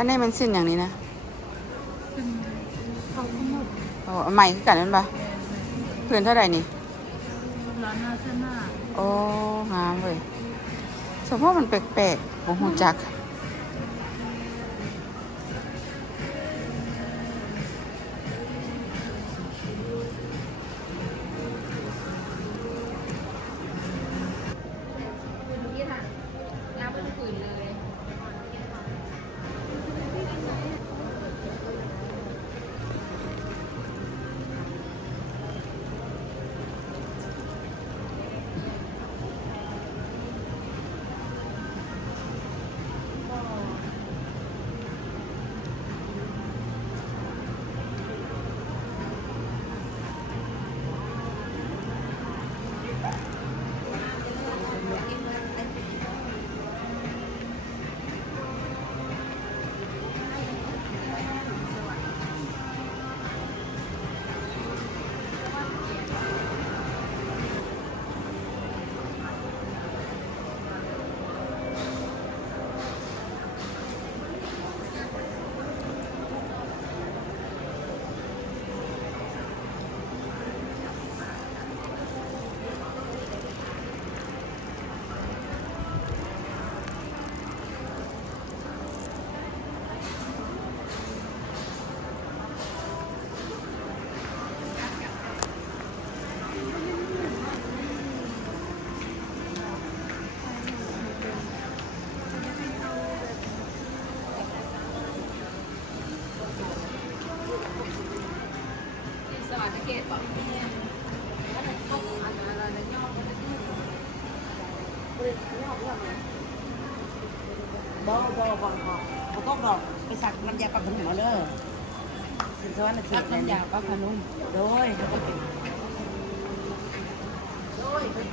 อันนี้มันสิ้นอย่างนี้นะซึ่งเขาก็หมดโอ้ใหม่คือกันนั่นปะเพื่อนเท่าไหร่นี่1,500,000โอ้งามเว้ยเฉพาะมันแปลกๆผมหูจักบ่ต้องดอกไปสักน้ำยาปรับผ้านุ่มเอาเด้อสินสวรรค์สักน้ำยาปรับผ้านุ่มโดยเขาก็เป็นโดยเป็น